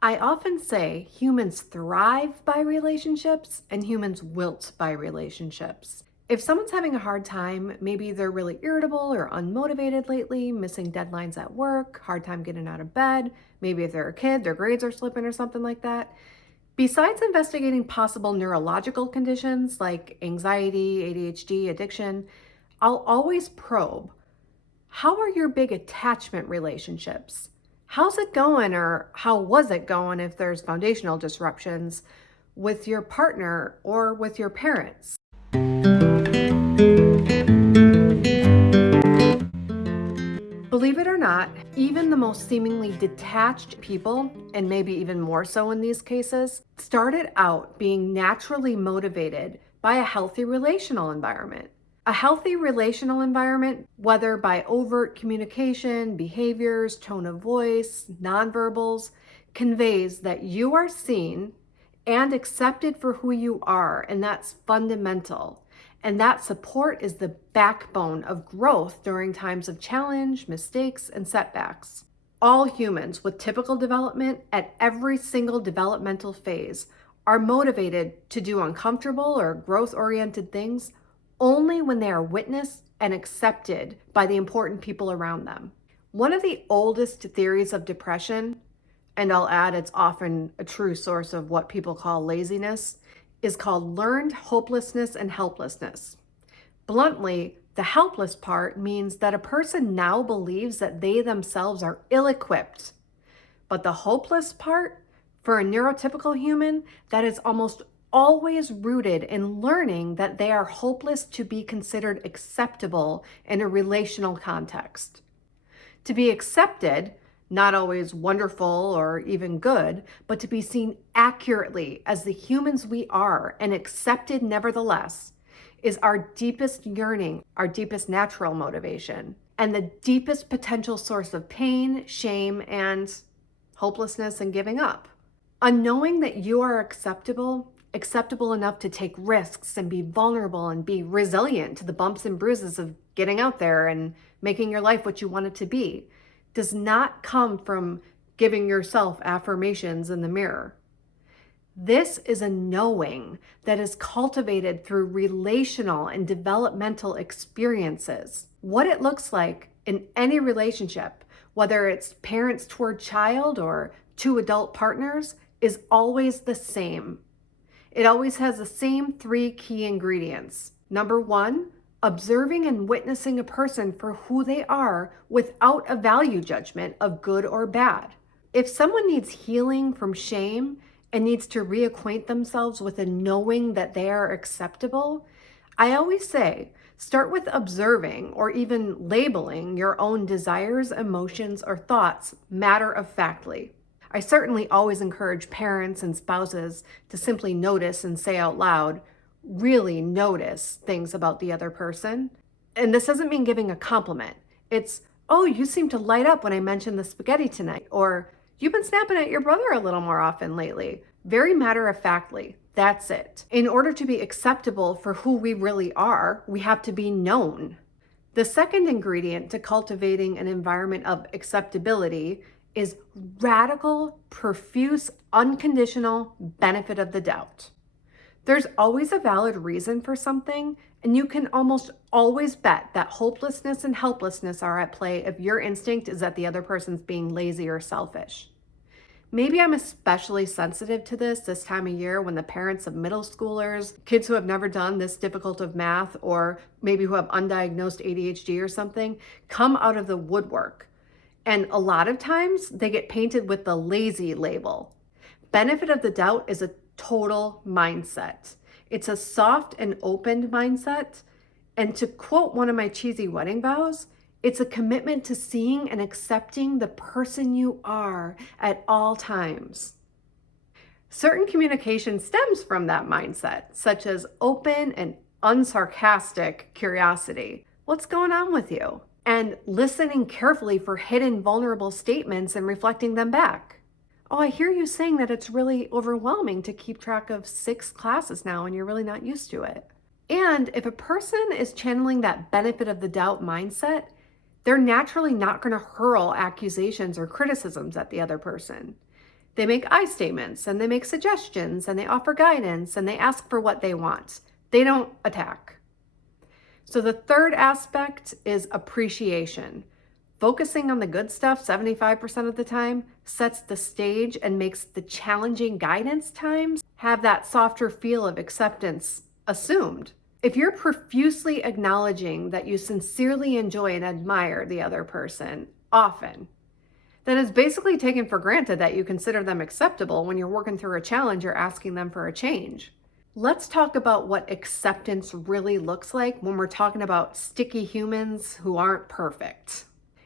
I often say humans thrive by relationships and humans wilt by relationships. If someone's having a hard time, maybe they're really irritable or unmotivated lately, missing deadlines at work, hard time getting out of bed, maybe if they're a kid, their grades are slipping or something like that. Besides investigating possible neurological conditions like anxiety, ADHD, addiction, I'll always probe, how are your big attachment relationships? How's it going, or how was it going if there's foundational disruptions with your partner or with your parents? Believe it or not, even the most seemingly detached people, and maybe even more so in these cases, started out being naturally motivated by a healthy relational environment. A healthy relational environment, whether by overt communication, behaviors, tone of voice, nonverbals, conveys that you are seen and accepted for who you are, and that's fundamental. And that support is the backbone of growth during times of challenge, mistakes, and setbacks. All humans with typical development at every single developmental phase are motivated to do uncomfortable or growth-oriented things only when they are witnessed and accepted by the important people around them. One of the oldest theories of depression, and I'll add it's often a true source of what people call laziness, is called learned hopelessness and helplessness. Bluntly, the helpless part means that a person now believes that they themselves are ill-equipped. But the hopeless part, for a neurotypical human, that is almost always rooted in learning that they are hopeless to be considered acceptable in a relational context. To be accepted, not always wonderful or even good, but to be seen accurately as the humans we are and accepted nevertheless, is our deepest yearning, our deepest natural motivation, and the deepest potential source of pain, shame, and hopelessness and giving up. Unknowing that you are acceptable enough to take risks and be vulnerable and be resilient to the bumps and bruises of getting out there and making your life what you want it to be, does not come from giving yourself affirmations in the mirror. This is a knowing that is cultivated through relational and developmental experiences. What it looks like in any relationship, whether it's parents toward child or two adult partners, is always the same. It always has the same three key ingredients. Number one, observing and witnessing a person for who they are without a value judgment of good or bad. If someone needs healing from shame and needs to reacquaint themselves with a knowing that they are acceptable, I always say, start with observing or even labeling your own desires, emotions, or thoughts matter-of-factly. I certainly always encourage parents and spouses to simply notice and say out loud, really notice things about the other person. And this doesn't mean giving a compliment. It's, oh, you seem to light up when I mentioned the spaghetti tonight, or you've been snapping at your brother a little more often lately. Very matter-of-factly, that's it. In order to be acceptable for who we really are, we have to be known. The second ingredient to cultivating an environment of acceptability is radical, profuse, unconditional benefit of the doubt. There's always a valid reason for something, and you can almost always bet that hopelessness and helplessness are at play if your instinct is that the other person's being lazy or selfish. Maybe I'm especially sensitive to this time of year when the parents of middle schoolers, kids who have never done this difficult of math, or maybe who have undiagnosed ADHD or something, come out of the woodwork. And a lot of times they get painted with the lazy label. Benefit of the doubt is a total mindset. It's a soft and open mindset. And to quote one of my cheesy wedding vows, it's a commitment to seeing and accepting the person you are at all times. Certain communication stems from that mindset, such as open and unsarcastic curiosity. What's going on with you? And listening carefully for hidden vulnerable statements and reflecting them back. Oh, I hear you saying that it's really overwhelming to keep track of 6 classes now and you're really not used to it. And if a person is channeling that benefit of the doubt mindset, they're naturally not going to hurl accusations or criticisms at the other person. They make I statements and they make suggestions and they offer guidance and they ask for what they want. They don't attack. So the third aspect is appreciation. Focusing on the good stuff 75% of the time sets the stage and makes the challenging guidance times have that softer feel of acceptance assumed. If you're profusely acknowledging that you sincerely enjoy and admire the other person often, then it's basically taken for granted that you consider them acceptable when you're working through a challenge or asking them for a change. Let's talk about what acceptance really looks like when we're talking about sticky humans who aren't perfect.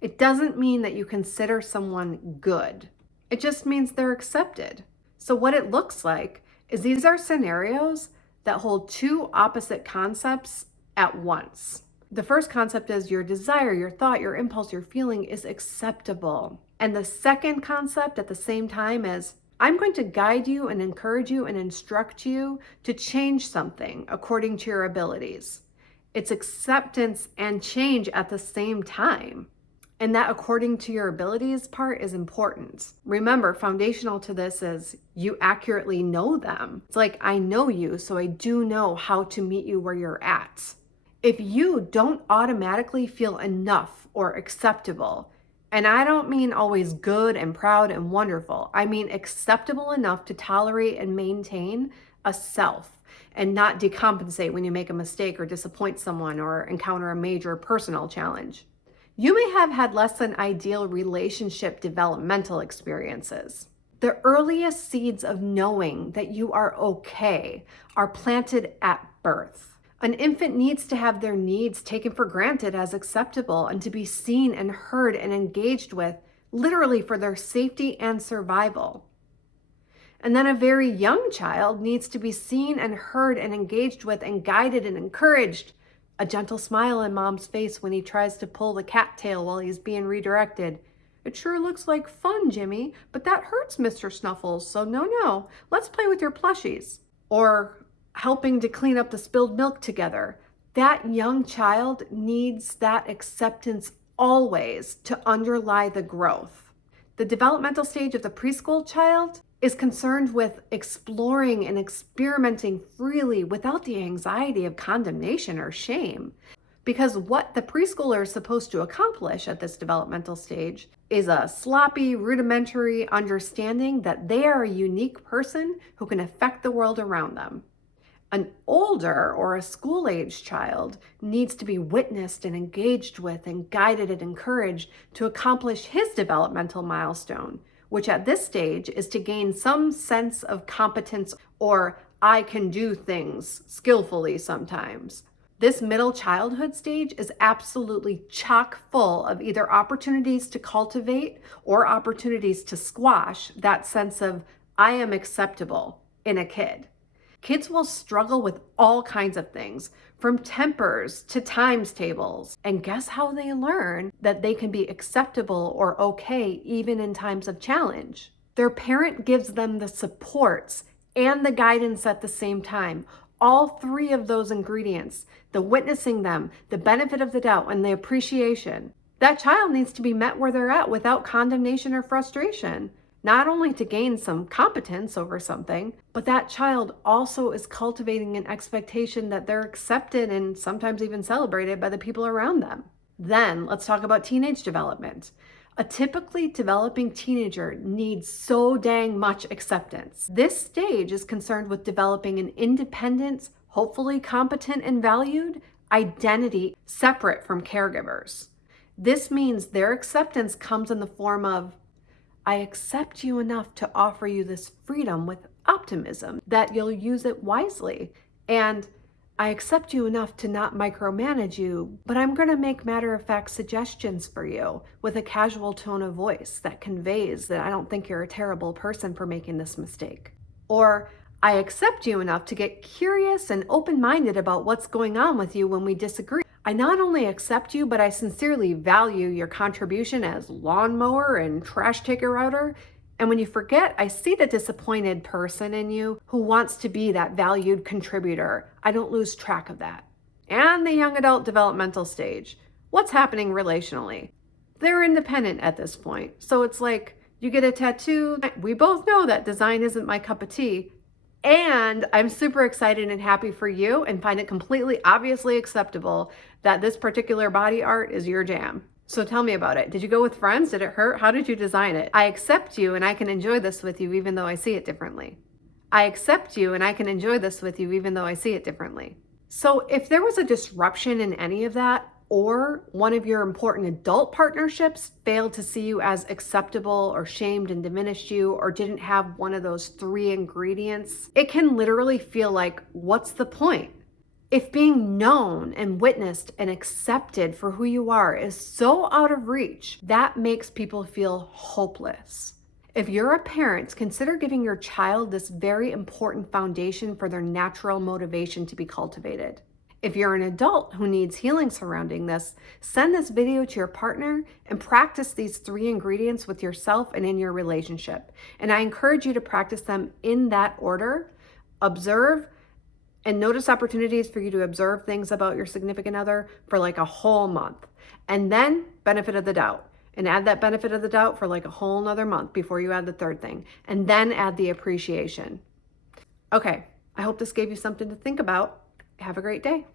It doesn't mean that you consider someone good. It just means they're accepted. So what it looks like is these are scenarios that hold two opposite concepts at once. The first concept is your desire, your thought, your impulse, your feeling is acceptable. And the second concept at the same time is I'm going to guide you and encourage you and instruct you to change something according to your abilities. It's acceptance and change at the same time. And that according to your abilities part is important. Remember, foundational to this is you accurately know them. It's like, I know you, so I do know how to meet you where you're at. If you don't automatically feel enough or acceptable, and I don't mean always good and proud and wonderful, I mean acceptable enough to tolerate and maintain a self and not decompensate when you make a mistake or disappoint someone or encounter a major personal challenge. You may have had less than ideal relationship developmental experiences. The earliest seeds of knowing that you are okay are planted at birth. An infant needs to have their needs taken for granted as acceptable and to be seen and heard and engaged with, literally for their safety and survival. And then a very young child needs to be seen and heard and engaged with and guided and encouraged. A gentle smile in mom's face when he tries to pull the cattail while he's being redirected. It sure looks like fun, Jimmy, but that hurts, Mr. Snuffles, so no, let's play with your plushies. Or helping to clean up the spilled milk together. That young child needs that acceptance always to underlie the growth. The developmental stage of the preschool child is concerned with exploring and experimenting freely without the anxiety of condemnation or shame. Because what the preschooler is supposed to accomplish at this developmental stage is a sloppy, rudimentary understanding that they are a unique person who can affect the world around them. An older or a school-age child needs to be witnessed and engaged with and guided and encouraged to accomplish his developmental milestone, which at this stage is to gain some sense of competence or I can do things skillfully sometimes. This middle childhood stage is absolutely chock full of either opportunities to cultivate or opportunities to squash that sense of I am acceptable in a kid. Kids will struggle with all kinds of things, from tempers to times tables. And guess how they learn that they can be acceptable or okay even in times of challenge? Their parent gives them the supports and the guidance at the same time. All three of those ingredients, the witnessing them, the benefit of the doubt, and the appreciation. That child needs to be met where they're at without condemnation or frustration. Not only to gain some competence over something, but that child also is cultivating an expectation that they're accepted and sometimes even celebrated by the people around them. Then let's talk about teenage development. A typically developing teenager needs so dang much acceptance. This stage is concerned with developing an independent, hopefully competent and valued identity separate from caregivers. This means their acceptance comes in the form of I accept you enough to offer you this freedom with optimism that you'll use it wisely. And I accept you enough to not micromanage you, but I'm going to make matter-of-fact suggestions for you with a casual tone of voice that conveys that I don't think you're a terrible person for making this mistake. Or I accept you enough to get curious and open-minded about what's going on with you when we disagree. I not only accept you, but I sincerely value your contribution as lawnmower and trash taker outer. And when you forget, I see the disappointed person in you who wants to be that valued contributor. I don't lose track of that. And the young adult developmental stage. What's happening relationally? They're independent at this point. So it's like You get a tattoo. We both know that design isn't my cup of tea. And I'm super excited and happy for you and find it completely obviously acceptable that this particular body art is your jam. So tell me about it. Did you go with friends? Did it hurt? How did you design it? I accept you and I can enjoy this with you even though I see it differently. I accept you and I can enjoy this with you even though I see it differently. So if there was a disruption in any of that, or one of your important adult partnerships failed to see you as acceptable or shamed and diminished you, or didn't have one of those 3 ingredients, it can literally feel like, what's the point? If being known and witnessed and accepted for who you are is so out of reach, that makes people feel hopeless. If you're a parent, consider giving your child this very important foundation for their natural motivation to be cultivated. If you're an adult who needs healing surrounding this, send this video to your partner and practice these 3 ingredients with yourself and in your relationship. And I encourage you to practice them in that order. Observe and notice opportunities for you to observe things about your significant other for like a whole month. And then benefit of the doubt. And add that benefit of the doubt for like a whole nother month before you add the 3rd thing. And then add the appreciation. Okay, I hope this gave you something to think about. Have a great day.